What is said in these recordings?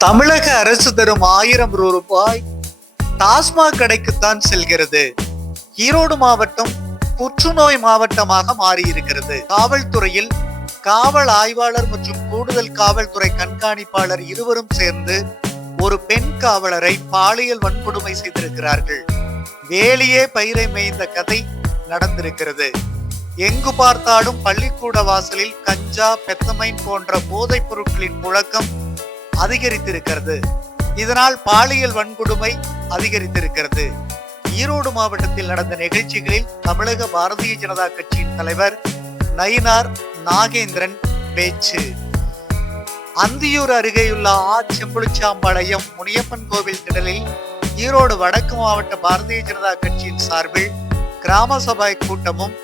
தமிழக அரசு தரும் 1000 ரூபாய் டாஸ்மாக் கடைக்குத்தான் செல்கிறது. ஈரோடு மாவட்டம் புற்றுநோய் மாவட்டமாக மாறியிருக்கிறது. காவல்துறையில் காவல் ஆய்வாளர் மற்றும் கூடுதல் காவல்துறை கண்காணிப்பாளர் இருவரும் சேர்ந்து ஒரு பெண் காவலரை பாலியல் வன்கொடுமை செய்திருக்கிறார்கள். வேலியே பயிரை மேய்ந்த கதை நடந்திருக்கிறது. எங்கு பார்த்தாலும் பள்ளிக்கூட வாசலில் கஞ்சா, பெத்தமைன் போன்ற போதைப் பொருட்களின் புழக்கம் அதிகரித்திருக்கிறது. இதனால் பாலியல் வன்கொடுமை அதிகரித்திருக்கிறது. ஈரோடு மாவட்டத்தில் நடந்த நிகழ்ச்சிகளில் தமிழக பாரதிய ஜனதா கட்சியின் தலைவர் நயினார் நாகேந்திரன் பேச்சு. அந்தியூர் அருகேயுள்ள செம்புளிச்சாம்பாளையம் முனியப்பன் கோவில் திடலில் ஈரோடு வடக்கு மாவட்ட பாரதிய ஜனதா கட்சியின் சார்பில் கிராம சபை கூட்டமும்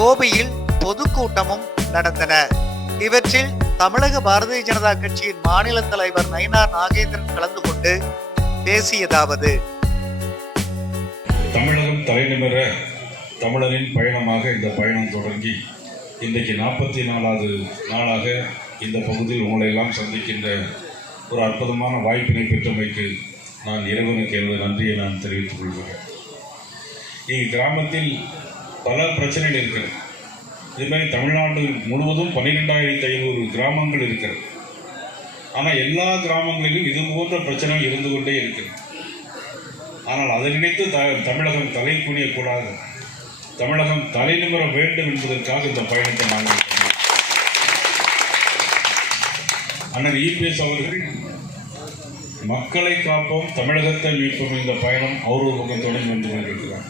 கோபியில் பொதுக்கூட்டமும் நடந்தன. இவற்றில் தமிழக பாரதிய ஜனதா கட்சியின் மாநில தலைவர் நயினார் நாகேந்திரன் கலந்து கொண்டு பேசியதாவது: தமிழகம் தலைநிமிர தமிழரின் பயணமாக இந்த பயணம் தொடங்கி இன்றைக்கு 44வது நாளாக இந்த பகுதியில் உங்களை எல்லாம் சந்திக்கின்ற ஒரு அற்புதமான வாய்ப்பினை பெற்றமைக்கு நான் இறைவனுக்கு எனது நன்றியை நான் தெரிவித்துக் கொள்கிறேன். இங்கு கிராமத்தில் பல பிரச்சனைகள் இருக்கிறது. இதுமாதிரி தமிழ்நாடு முழுவதும் 12,500 கிராமங்கள் இருக்கிறது. ஆனால் எல்லா கிராமங்களிலும் இது போன்ற பிரச்சனை இருந்து கொண்டே இருக்கிறது. ஆனால் அதை நினைத்து தமிழகம் தலை குனியக்கூடாது, தமிழகம் தலை நிமிர வேண்டும் என்பதற்காக இந்த பயணத்தை நாங்கள் அண்ணன் இபிஎஸ் அவர்கள் மக்களை காப்போம், தமிழகத்தை மீட்போம் இந்த பயணம் ஒரு பக்கத்துடன் வந்து கொண்டிருக்கிறார்.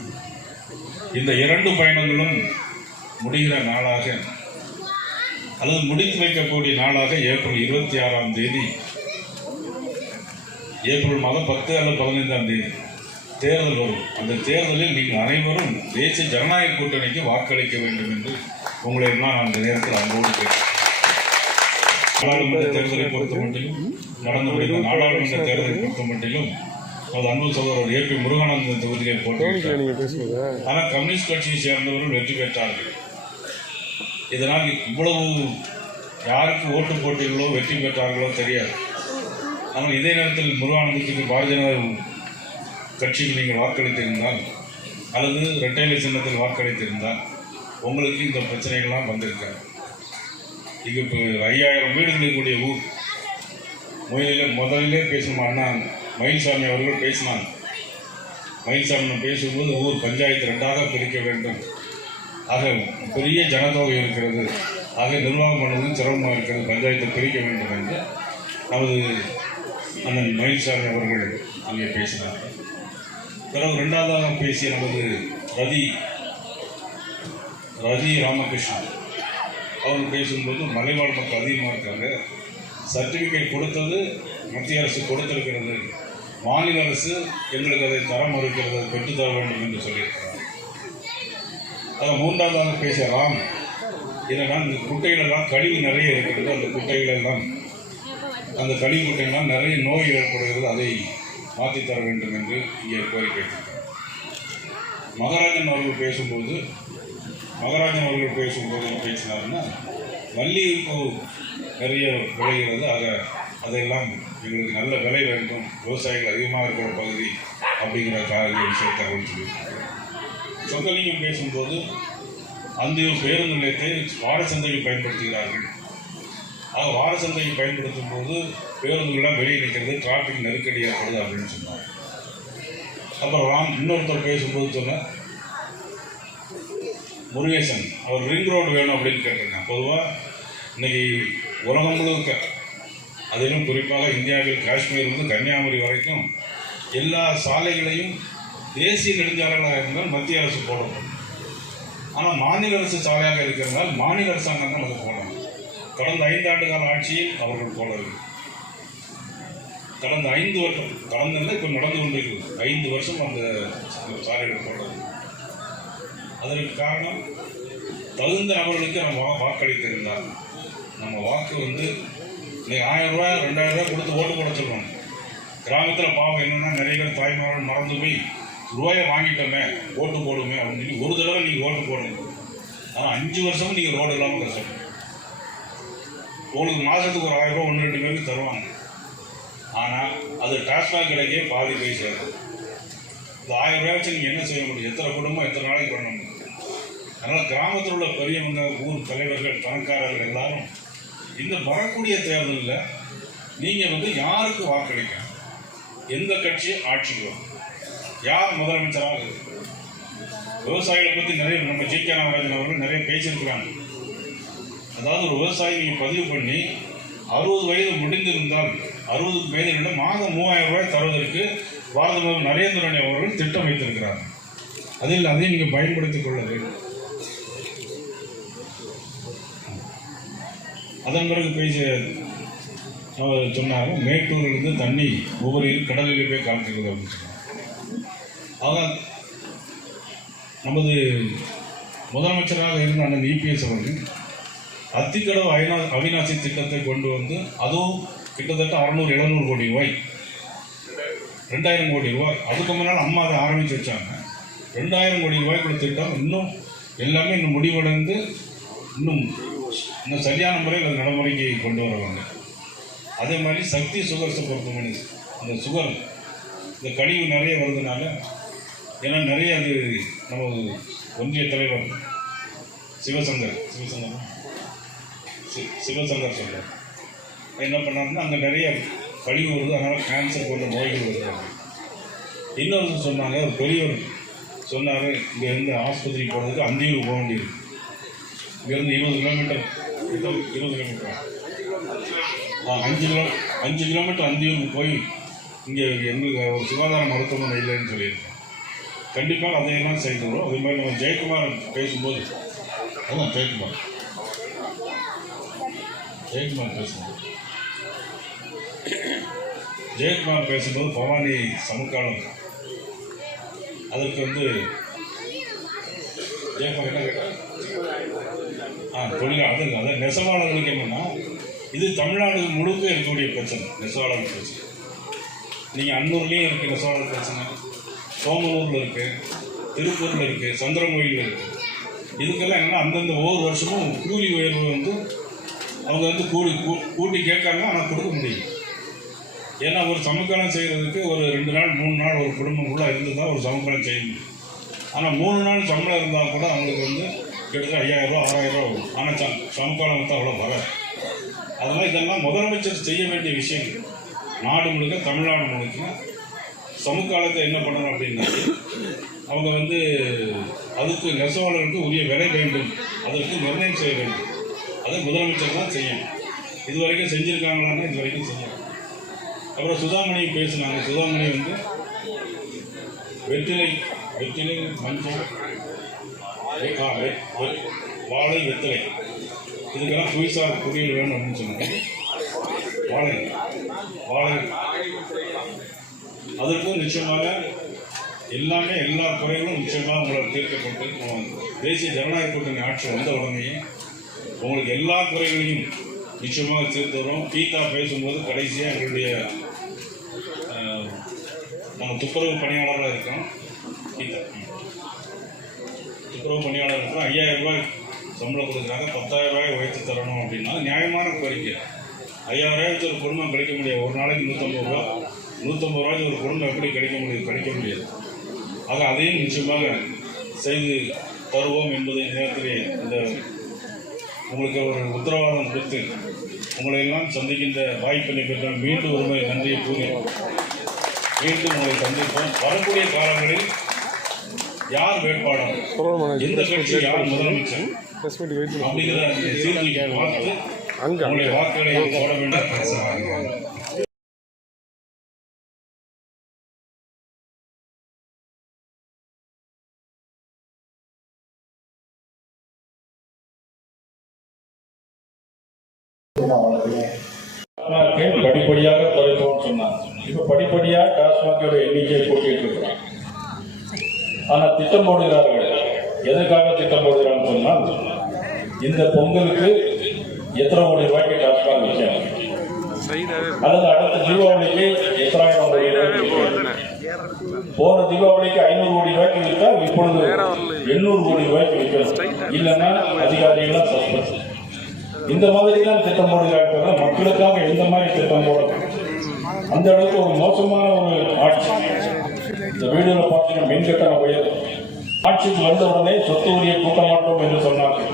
இந்த 2 பயணங்களும் முடிகிற நாளாக அல்லது முடித்து வைக்கக்கூடிய நாளாக ஏப்ரல் 26ஆம் தேதி, ஏப்ரல் மாதம் 10 அல்லது 15ஆம் தேதி தேர்தல் வரும். அந்த தேர்தலில் நீங்கள் அனைவரும் தேசிய ஜனநாயக கூட்டணிக்கு வாக்களிக்க வேண்டும் என்று உங்களை எல்லாம் நான் இந்த நேரத்தில் அன்போடு கேட்கிறேன். நாடாளுமன்ற தேர்தலை பொறுத்த மட்டிலும், நடந்து முடிந்த நாடாளுமன்ற தேர்தலை பொறுத்த மட்டிலும் அன்பு சகோதரர் ஏபி முருகானந்தன் தொகுதியை போட்டியிட்டார். ஆனால் கம்யூனிஸ்ட் கட்சியை சேர்ந்தவர்கள் வெற்றி பெற்றார்கள். இதனால் இவ்வளவு யாருக்கு ஓட்டு போட்டீர்களோ வெற்றி பெற்றார்களோ தெரியாது. ஆனால் இதே நேரத்தில் முருகானந்தத்துக்கு பாரதிய ஜனதா கட்சியில் நீங்கள் வாக்களித்திருந்தால் அல்லது இரட்டைலை சின்னத்தில் வாக்களித்திருந்தால் உங்களுக்கு இந்த பிரச்சனைகள்லாம் வந்திருக்காது. இங்கு இப்போ 5000 வீடுகளில் கூடிய ஊர். முதலிலே பேசும் அண்ணா மயில்சாமி அவர்கள் பேசினாங்க. மயில்சாமி பேசும்போது ஊர் பஞ்சாயத்து 2ஆக பிரிக்க வேண்டும், ஆக பெரிய ஜனத்தொகை இருக்கிறது, ஆக நிர்வாகம் பண்ணுவதும் சிரமமாக இருக்கிறது, பஞ்சாயத்தை பிரிக்க வேண்டும் என்று நமது அண்ணன் மயில்சாமி அவர்கள் அங்கே பேசினார். பிறகு 2ஆவதாக பேசிய நமது ரதி ராமகிருஷ்ணன் அவர்கள் பேசும்போது மலைவாழ் மக்கள் அதிகமாக இருக்காங்க, சர்டிஃபிகேட் கொடுத்தது மத்திய அரசு கொடுத்திருக்கிறது, மாநில அரசு எங்களுக்கு அதை தர மறுக்கிறது, பெற்றுத்தர வேண்டும் என்று சொல்லியிருக்கிறார். அதை 3ஆவதாக பேசலாம். இதனால் இந்த குட்டைகளெல்லாம் கழிவு நிறைய இருக்கிறது, அந்த குட்டைகளெல்லாம் அந்த கழிவு குட்டைகள்லாம் நிறைய நோய் ஏற்படுகிறது, அதை மாற்றித்தர வேண்டும் என்று இங்கே கோரிக்கை. மகாராஜன் அவர்கள் பேசும்போது பேசினாருன்னா மல்லிகைப்பூ நிறைய விளைகிறது, ஆக அதையெல்லாம் எங்களுக்கு நல்ல விலை வேண்டும், விவசாயிகள் அதிகமாக இருக்கிற பகுதி அப்படிங்கிற விஷயத்தை தகவல் சொல்லியிருக்காங்க. சொந்தலிங்கம் பேசும்போது அந்த பேருந்து நிலையத்தை வார சந்தையில் பயன்படுத்துகிறார்கள். ஆக வார சந்தையை பயன்படுத்தும் போது பேருந்துகள்லாம் வெளியே நிற்கிறது, டிராஃபிக் நெருக்கடி ஏற்படுது அப்படின்னு சொன்னாங்க. அப்புறம் இன்னொருத்தர் பேசும்போது சொன்ன முருகேசன் அவர் ரிங் ரோடு வேணும் அப்படின்னு கேட்டிருக்காங்க. பொதுவாக இன்னைக்கு உலகம் முழுக்க, அதிலும் குறிப்பாக இந்தியாவில் காஷ்மீர்லேருந்து கன்னியாகுமரி வரைக்கும் எல்லா சாலைகளையும் தேசிய நெடுஞ்சாலைகளாக இருந்தால் மத்திய அரசு போடணும். ஆனால் மாநில அரசு சாலையாக இருக்கிறதால் மாநில அரசாங்கம் தான் அதை போடணும். கடந்த 5 ஆண்டு கால ஆட்சியில் அவர்கள் போடவில்லை. கடந்த 5 வருஷம் இப்போ நடந்து கொண்டிருக்கிறது 5 வருஷம் அந்த சாலைகள் போடவில்லை. அதற்கு காரணம் தகுந்த நபர்களுக்கு நம்ம வாக்களித்திருந்தால் நம்ம வாக்கு இன்னைக்கு 1000 ரூபா 2000 ரூபா கொடுத்து ஓட்டு போட சொல்லுவாங்க. கிராமத்தில் பாவம் என்னென்னா நிறைய பேர் தாய்மார்கள் மறந்து போய் ரூபாயை வாங்கிட்டோமே ஓட்டு போடுமே அப்படின்னு சொல்லி ஒரு தடவை நீங்கள் ஓட்டு போடணும். ஆனால் 5 வருஷமும் நீங்கள் ரோடு இல்லாமல் கஷ்டப்படும். உங்களுக்கு மாதத்துக்கு ஒரு 1000 ரூபா 1-2 பேருக்கு தருவாங்க. ஆனால் அது டாஸ்மாக் கடைக்கே பாதி போய் சேரும். இந்த 1000 ரூபாய் வச்சு நீங்கள் என்ன செய்ய முடியும்? எத்தனை குடும்பம் எத்தனை நாளைக்கு பண்ண முடியும்? அதனால் கிராமத்தில் உள்ள பெரியவங்க, ஊர் தலைவர்கள், பணக்காரர்கள் எல்லாரும் இந்த வரக்கூடிய தேர்தலில் நீங்கள் யாருக்கு வாக்களிக்கணும், எந்த கட்சி ஆட்சிக்கு வரும், யார் முதலமைச்சராக இருக்கு. விவசாயிகளை பற்றி நிறைய நம்ம ஜி.கே. நாகராஜன் அவர்கள் நிறைய பேசியிருக்கிறாங்க. அதாவது ஒரு விவசாயி நீங்கள் பதிவு பண்ணி 60 வயது முடிந்திருந்தால் 60 வயதினிடம் மாதம் 3000 ரூபாய் தருவதற்கு பாரத பிரதமர் நரேந்திர மோடி அவர்கள் திட்டம் வைத்திருக்கிறார். அதில் அதை நீங்கள் பயன்படுத்திக் கொள்ள வேண்டும். அதன் பிறகு பேசிய அவர் சொன்னாங்க, மேட்டூரிலிருந்து தண்ணி ஒவ்வொரு கடலிலே போய் கலக்கிறது அப்படின்னு சொன்னாங்க. ஆக நமது முதலமைச்சராக இருந்த அண்ணன் இபிஎஸ் அவர்கள் அத்திக்கடவு அவிநாசி திட்டத்தை கொண்டு வந்து அதுவும் கிட்டத்தட்ட 600-700 கோடி ரூபாய், 2000 கோடி ரூபாய். அதுக்கு முன்னால் அம்மா அதை ஆரம்பித்து வச்சாங்க. 2000 கோடி ரூபாய்க்குள்ள திட்டம் இன்னும் எல்லாமே இன்னும் முடிவடைந்து இன்னும் சரியான முறையில் நடைமுறைக்கு கொண்டு வருவாங்க. அதே மாதிரி சக்தி சுகர்ஸை பொறுத்தமணி அந்த சுகர் இந்த கழிவு நிறைய வருதுனால, ஏன்னா நிறைய அது நம்ம ஒன்றிய தலைவர் சிவசங்கர் சொல்கிறார். என்ன பண்ணாருன்னா அங்கே நிறைய கழிவு வருது, அதனால் கேன்சர் போன்ற நோய்கள் வருது. இன்னொரு சொன்னாங்க, ஒரு பெரியவர் சொன்னார், இங்கேருந்து ஆஸ்பத்திரி போகிறதுக்கு அந்தியூர் போக வேண்டியது. இங்கேருந்து 20 கிலோமீட்டர் 5 கிலோமீட்டர் அந்தியூருக்கு போய் இங்கே எங்களுக்கு ஒரு சுகாதார மருத்துவமனை இல்லைன்னு சொல்லியிருக்கோம். கண்டிப்பாக அதையெல்லாம் செய்துக்கிறோம். அதே மாதிரி நம்ம ஜெயக்குமார் பேசும்போது ஜெயக்குமார் பேசும்போது பவானி சமுக்காலம் அதற்கு ஜெயக்குமார் என்ன கேட்டார்? தொழிலாளர்கள், அதாவது நெசவாளர்களுக்கு என்னென்னா, இது தமிழ்நாடு முழுக்க இருக்கக்கூடிய பிரச்சனை, நெசவாளர் பிரச்சனை. நீங்கள் அன்னூர்லேயும் இருக்குது நெசவாளர் பிரச்சனை, சோமனூரில் இருக்குது, திருப்பூரில் இருக்குது, சந்திரங்கோயிலில் இருக்குது. இதுக்கெல்லாம் என்னென்னா அந்தந்த ஒவ்வொரு வருஷமும் கூலி உயர்வு அவங்க கூட்டி கேட்காங்க, ஆனால் கொடுக்க முடியும். ஏன்னா ஒரு சமக்காலம் செய்கிறதுக்கு ஒரு 2 நாள் 3 நாள் ஒரு குடும்பம் ஃபுல்லாக இருந்து தான் ஒரு சமக்காலம் செய்ய முடியும். ஆனால் 3 நாள் சம்பளம் இருந்தால் கூட அவங்களுக்கு கிட்டத்தட்ட 5000 ரூபா 6000 ரூபா வரும். ஆனால் சமக்காலம் வந்து அவ்வளோ வராது. அதனால் இதெல்லாம் முதலமைச்சர் செய்ய வேண்டிய விஷயங்கள். நாடு முழுக்க, தமிழ்நாடு முழுக்க சமக்காலத்தை என்ன பண்ணணும் அப்படின்னா, அவங்க அதுக்கு நெசவாளர்களுக்கு உரிய விலை வேண்டும், அதற்கு நிர்ணயம் செய்ய வேண்டும். அதை முதலமைச்சர் தான் செய்யணும். இது வரைக்கும் செஞ்சுருக்காங்களான்னு இது வரைக்கும் செய்யணும். அப்புறம் சுதாமணி பேசினாங்க. சுதாமணி வெற்றிலை மஞ்சள் வாழை வெற்றிலை இதுக்கெல்லாம் புவிசார் குறியீடு வேணும் அப்படின்னு சொன்னாங்க. வாழை அதற்கும் நிச்சயமாக எல்லாமே எல்லா குறைகளும் நிச்சயமாக உங்களுக்கு தீர்க்கப்பட்டு தேசிய ஜனநாயக கூட்டணி ஆட்சி வந்த உடனே உங்களுக்கு எல்லா குறைகளையும் நிச்சயமாக தீர்த்து வரும். கீதா பேசும்போது கடைசியாக எங்களுடைய நம்ம துப்புரவு பணியாளராக இருக்கோம். கீதா துப்புரவு பணியாளர் இருக்கிறோம். 5000 ரூபாய் சம்பளம் கொடுக்குறாங்க, 10000 ரூபாய் உயர்த்தி தரணும் அப்படின்னா நியாயமான கோரிக்கை. 5000 ரூபாய் வச்சு ஒரு குடும்பம் கிடைக்க முடியாது. ஒரு நாளைக்கு 150 ரூபாய்க்கு ஒரு குடும்பம் எப்படி கிடைக்க முடியாது. ஆக அதையும் நிச்சயமாக செய்து தருவோம் என்பதை நேரத்திலே இந்த உங்களுக்கு ஒரு உத்தரவாதம் கொடுத்து உங்களை எல்லாம் சந்திக்கின்ற வாய்ப்பினை பெற்ற மீண்டும் ஒரு முறை நன்றியை கூறி மீண்டும் உங்களை சந்திப்போம். வரக்கூடிய காலங்களில் யார் வேட்பாளர், எந்த கட்சி யார் முதலமைச்சர் அப்படிங்கிற தீர்வை பார்த்து உங்களுடைய வாக்குகளை போட வேண்டும். படிப்படியாக குறைப்போம்னு சொன்னாங்க. இப்ப படிப்படியாக டாஸ்மாகோட எண்ணிக்கையை கூட்டிட்டு இருக்கிறாங்க. ஆனா திட்டம் போடுகிறார்கள். எதற்காக திட்டம் போடுகிறான்னு சொன்னால், இந்த பொங்கலுக்கு எத்தனை கோடி ரூபாய்க்கு டாஸ்மாக் விற்கணும், அல்லது அடுத்த தீபாவளிக்கு எத்தனாயிரம் கோடி ரூபாய்க்கு விற்கணும். போன தீபாவளிக்கு 500 கோடி ரூபாய்க்கு விற்றா இப்பொழுது 800 கோடி ரூபாய்க்கு விற்கணும். இல்லைன்னா அதிகாரிகளாம் சஸ்பெண்ட். இந்த மாதிரி தான் திட்டம் போடுகிறார்கள். மக்களுக்காக எந்த மாதிரி திட்டம் போடணும், அந்த அளவுக்கு ஒரு மோசமான ஒரு ஆட்சி. இந்த வீடுகளை பார்த்தீங்கன்னா மின்கட்டண உயர்வு. ஆட்சிக்கு வந்த உடனே சொத்து வரியை கூட்ட மாட்டோம் என்று சொன்னார்கள்,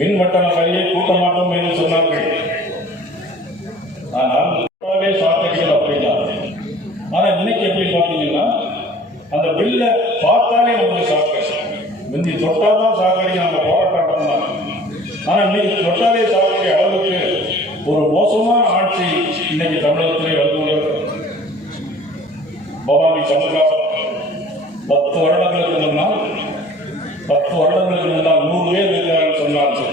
மின் கட்டண வரியை கூட்ட மாட்டோம் என்று சொன்னார்கள். ஆனால் சாக்கடிகள் அப்படின்னா, ஆனா இன்னைக்கு எப்படி பார்த்தீங்கன்னா அந்த பில்லை பார்த்தாலே நமக்கு சாக்கடை. முந்தி தொட்டாதான் சாக்கடை, நம்ம போராட்டம் பண்ணலாம். ஆனா இன்னைக்கு தொட்டாலே சாக்கடை அளவுக்கு ஒரு மோசமான ஆட்சி இன்னைக்கு தமிழகத்திலே வந்து பவானி சமுதாயம் 10 வருடங்களுக்கு முன்னால் 100 பேர் இருக்கிறார்கள் சொன்னார்கள்.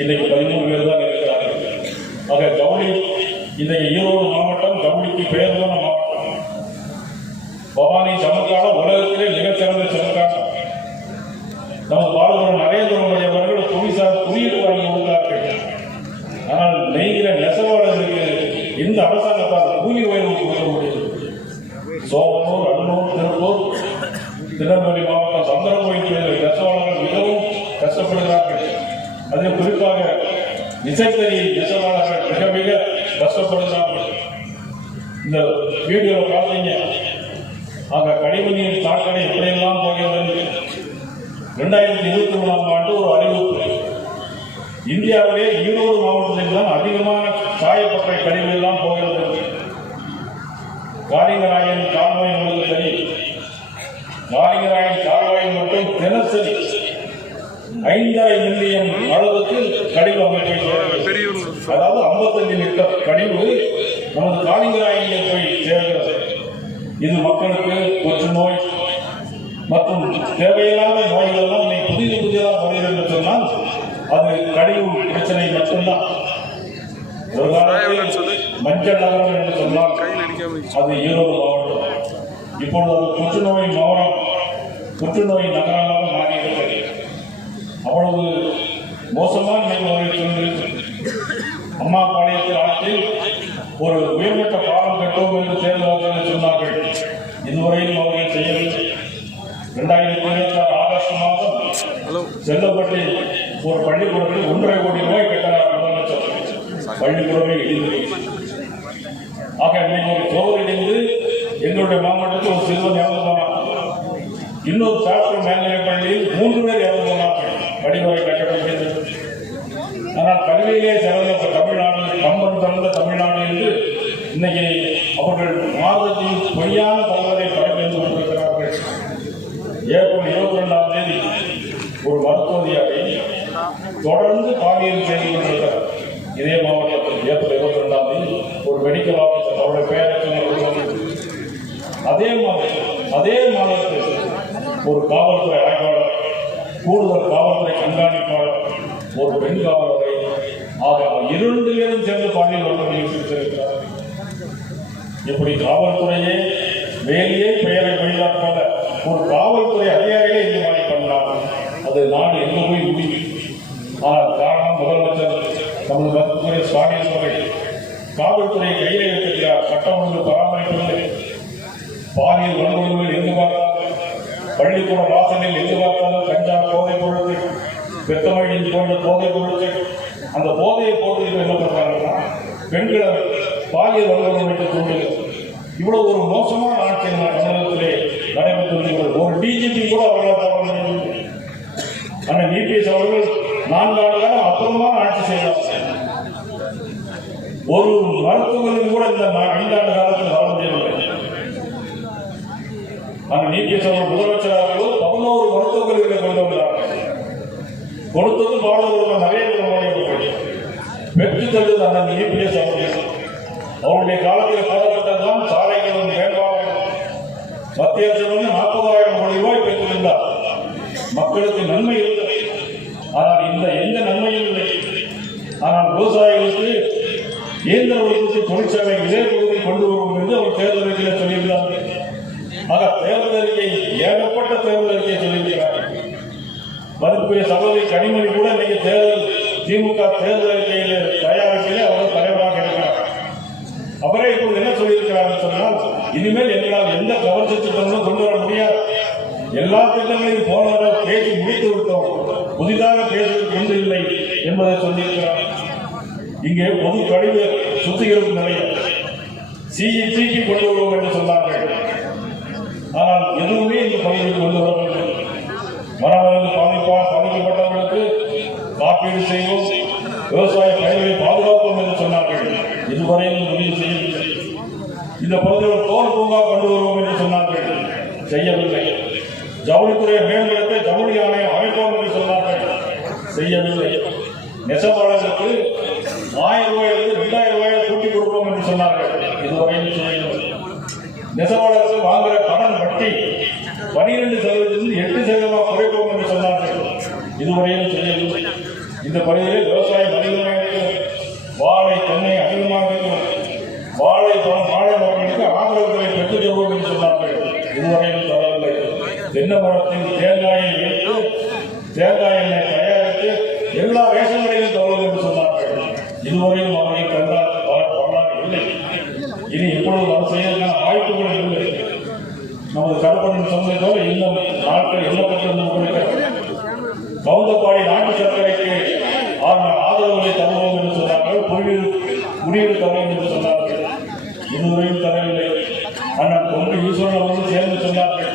இன்னைக்கு 13 பேர் தான் இருக்கிறார்கள். ஆக ஜவுளி இன்றைக்கு ஈரோடு மாவட்டம் ஜவுளிக்கு பெயர் போன மாவட்டம். பவானி சமுதாயம் உலகத்திலே மிகச்சிறந்த சமுதாயம். நமது பாரத நரேந்திர மோடி அவர்கள் புவிசார் குறியீடு வாங்கி கொடுத்தார்கள். ஆனால் நெய்கிற நெசவாளர்களுக்கு இந்த அரசாங்கத்தால் கூலி உயர்வு கொடுக்க முடியும். சோமனூர், அன்னூர், திருப்பூர், திருநெல்வேலி மாவட்டம் சந்திரகோயில் நெசவாளர்கள் மிகவும் கஷ்டப்படுகிறார்கள். அதில் குறிப்பாக இசைத்தறி நெசவாளர்கள் மிக மிக கஷ்டப்படுகிறார்கள். இந்த வீடியோ பார்த்தீங்க. ஆக கழிவுநீர் சாக்கடை எப்படியெல்லாம் போகிறது. 2023ஆம் ஆண்டு ஒரு அறிவிப்பு, இந்தியாவிலே ஈரோடு மாவட்டத்தில் தான் அதிகமான சாயப்பட்டறை கழிவு எல்லாம் போகிறது. காரிங்கராயன் கால்வாய் உங்களுக்கு தெரியும். காரிங்கராயன் கால்வாயில் மட்டும் தினசரி 5,000 மில்லியன் அளவுக்கு கழிவு அமைப்பை, அதாவது 55 லிட்டர் கழிவு நமது காரிங்கராயனிலே போய் சேர்கிறது. இது மக்களுக்கு புற்றுநோய் மற்றும் தேவையில்லாத நோய்கள் எல்லாம் புதிதாக வருகிறது என்று சொன்னால் அது கழிவு பிரச்சனை மட்டும்தான். ஒரு காலத்தில் மஞ்சள் நகரம் என்று சொன்னால் அது ஈரோடு மாவட்டம். இப்பொழுது அது புற்றுநோய் மாவட்டம், புற்றுநோய் நகரமாக மாறியிருக்கிறது. அவ்வளவு மோசமான நிலைமைகள் சொல்லியிருக்கிறது. அம்மா பாளையத்தில் ஆற்றில் ஒரு உயர்மட்ட பாலம் கட்டுவோம் என்று தேர்தல் சொன்னார்கள். இதுவரையும் அவர்கள் செய்யவில்லை. 2026 ஆகஸ்ட் மாதம் செல்லப்பட்டு ஒரு பள்ளிக்கூடத்தில் 1.5 கோடி ரூபாய் கட்டினார் முதலமைச்சர். பள்ளிக்கூடமே இடிந்து. ஆக இன்னைக்கு ஒரு சோறு இணைந்து எங்களுடைய மாவட்டத்தில் ஒரு சிறுவன் இறந்து போனார். இன்னொரு சாப்டர் மேல்நிலை பள்ளியில் 3 பேர் இறந்து போனார்கள். வழிமுறை கட்டடம் செய்தது. ஆனால் கல்வியிலே சிறந்த தமிழ்நாடு, கம்பன் சிறந்த தமிழ்நாடு என்று இன்னைக்கு அவர்கள் மாதத்தில் பொய்யான தகவலை பரப்பென்று கொண்டிருக்கிறார்கள். ஏப்ரல் 22ஆம் தேதி ஒரு மருத்துவதியாரை தொடர்ந்து பாலியல் செய்து கொண்டிருக்கிறார். இதே மாவட்டத்தில் ஏப்ரல் 22ஆம் தேதி ஒரு மெடிக்கல் ஆபீசர், அவருடைய பெயரை அதே மாதத்தில் ஒரு காவல்துறை ஆய்வாளர், கூடுதல் காவல்துறை கண்காணிப்பாளர், ஒரு பெண் காவலரை, ஆக 2 பேரும் சேர்ந்து பாலியல் வன்முறையில் ஈடுபட்டிருக்கிறார். இப்படி காவல்துறையே வேலையே பெயரை வழிகாட்ட ஒரு காவல்துறை அதிகாரிகளே இந்த மாதிரி பண்ணலாம். அது நாடு எங்க போய் முடியும். ஆனால் காரணம் முதலமைச்சர் நமது மருத்துவத்துறை ஸ்டாலின் அவர்கள் காவல்துறை கையில் இருக்கிறார். சட்டம் ஒழுங்கு பராமரிப்பதில்லை. பாலியல் வன்முறைகள் எங்கு பார்த்தாலும், பள்ளிக்கூட வாசலில் எங்கு பார்த்தாலும் கஞ்சா போதைப் பொருட்கள், பெத்தமழியின் போன்ற போதைப் பொருட்கள். அந்த போதையை போட்டு என்ன பண்றாங்கன்னா பெண்களை பாலியல் வன்முறைக்கு தூண்டுகிறது. இவ்வளவு ஒரு மோசமான ஆட்சி தமிழகத்திலே நடைபெற்று ஒரு டிஜிபி கூட அவர்களால் ஆனால் இபிஎஸ் அவர்கள் 4 ஆண்டு காலம் அப்புறமான ஆட்சி செய்தார். ஒரு மருத்துவர்களும் கூட இந்த 5 ஆண்டு காலத்தில் வாழ முடியவில்லை. ஆனால் இபிஎஸ் அவர்கள் முதலமைச்சராக 11 மருத்துவர்களை கொண்டு வந்தார்கள். கொடுத்தது பாரத நரேந்திர மோடி அவர்கள் வெற்றி தந்தது அந்த இபிஎஸ் அவர்கள். அவருடைய காலத்தில் போடப்பட்டதுதான் சாலைகளும் மேம்பாடு. மத்திய அரசு 40,000 கோடி ரூபாய் பெற்றிருந்தார். மக்களுக்கு நன்மை இருந்தது. ஆனால் எந்த நன்மையும் இல்லை. ஆனால் விவசாயிகளுக்கு இயந்திர உற்பத்தி தொழிற்சாலை இதே பகுதியில் கொண்டு வரும் என்று அவர் தேர்தல் அறிக்கையில் சொல்லியிருந்தார்கள். ஆக தேர்தல் அறிக்கை, ஏகப்பட்ட தேர்தல் அறிக்கையை சொல்லியிருக்கிறார்கள். மதிப்புரிய சகோதரி கனிமொழி கூட இன்னைக்கு திமுக தேர்தல் அறிக்கையில் தயாரிப்பிலே அவர் தலைவராக இருக்கிறார். அவரே இப்போது என்ன சொல்லியிருக்கிறார் சொன்னால், இனிமேல் எங்களால் எந்த கவர்ச்சி திட்டங்களும் கொண்டு வர முடியாது. எல்லா திட்டங்களையும் போன பேசி முடித்து விட்டோம், புதிதாக பேசுவதற்கு ஒன்று இல்லை என்பதை சொல்லியிருக்கிறார். இங்கே பொது கழிவு சுத்திகரிப்பு நிலையம் சீக்கி கொண்டு வருவோம் என்று சொன்னார்கள். ஆனால் எதுவுமே இந்த பகுதியில் கொண்டு வரவில்லை. மரமருந்து பாதிக்கப்பட்டவர்களுக்கு காப்பீடு செய்வோம், விவசாய பயிர்களை பாதுகாப்போம் என்று சொன்னார்கள். இதுவரையில் முடிவு செய்யவில்லை. இந்த பகுதியில் தோல் பூங்கா கொண்டு வருவோம் என்று சொன்னார்கள், செய்யவில்லை. ஜவுளித்துறை மேம்படுத்த ஜவுளி ஆணையம் அமைப்போம் என்று சொன்னார்கள், செய்யவில்லை. நெசவாளர்களுக்கு 1000 ரூபாயிலிருந்து 2000 ரூபாயை கூட்டி கொடுப்போம் என்று சொன்னார்கள், இதுவரையில் செய்யவில்லை. நெசவாளர்கள் வாங்குகிற கடன் வட்டி 12% 8% குறைப்போம் என்று சொன்னார்கள், இதுவரையில் செய்யவில்லை. இந்த பகுதியில் விவசாயம் அதிகமாக இருக்கிறது. வாழை தென்னை அதிகமாக இருக்கிறது. வாழை மரங்களுக்கு ஆதரவுகளை பெற்றுத் தருவோம் என்று சொன்னார்கள், இதுவரையில் தரவில்லை. தென்னை மரத்தின் தேங்காயை எடுத்து தேங்காய் எண்ணெய் தயாரித்து எல்லா ரேஷன் கடையிலும் தருவோம் என்று சொன்னார்கள், இதுவரையில் அவர்கள் கண்டால் வரலாறு இல்லை. இனி எப்பொழுது அவர் செய்வதற்கான வாய்ப்புகள் இல்லை. நமது கடப்பணம் சொன்னதை போல இன்னும் நாட்கள் எண்ணப்பட்டிருந்த கவுந்தப்பாடி நாட்டு சர்க்கரைக்கு ஆதரவுகளை தருவோம் என்று சொன்னார்கள், முடிவு தருவோம் என்று சொன்னார்கள், இதுவரையும் தரவில்லை. அண்ணன் பொண்ணு ஈஸ்வரன் அவர்கள் சேர்ந்து சொன்னார்கள்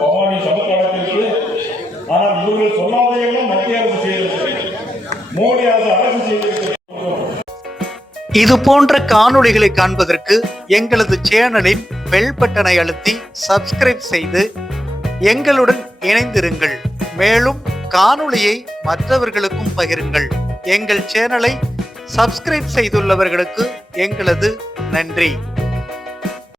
பவானி சமகாலத்திற்கு. ஆனால் இவர்கள் சொல்லாதையெல்லாம் மத்திய அரசு செய்திருக்கிறது, மோடி அரசு செய்திருக்கிறது. இது போன்ற காணொளிகளை காண்பதற்கு எங்களது சேனலின் பெல் பட்டனை அழுத்தி சப்ஸ்கிரைப் செய்து எங்களுடன் இணைந்திருங்கள். மேலும் காணொளியை மற்றவர்களுக்கும் பகிருங்கள். எங்கள் சேனலை சப்ஸ்கிரைப் செய்துள்ளவர்களுக்கு எங்களது நன்றி.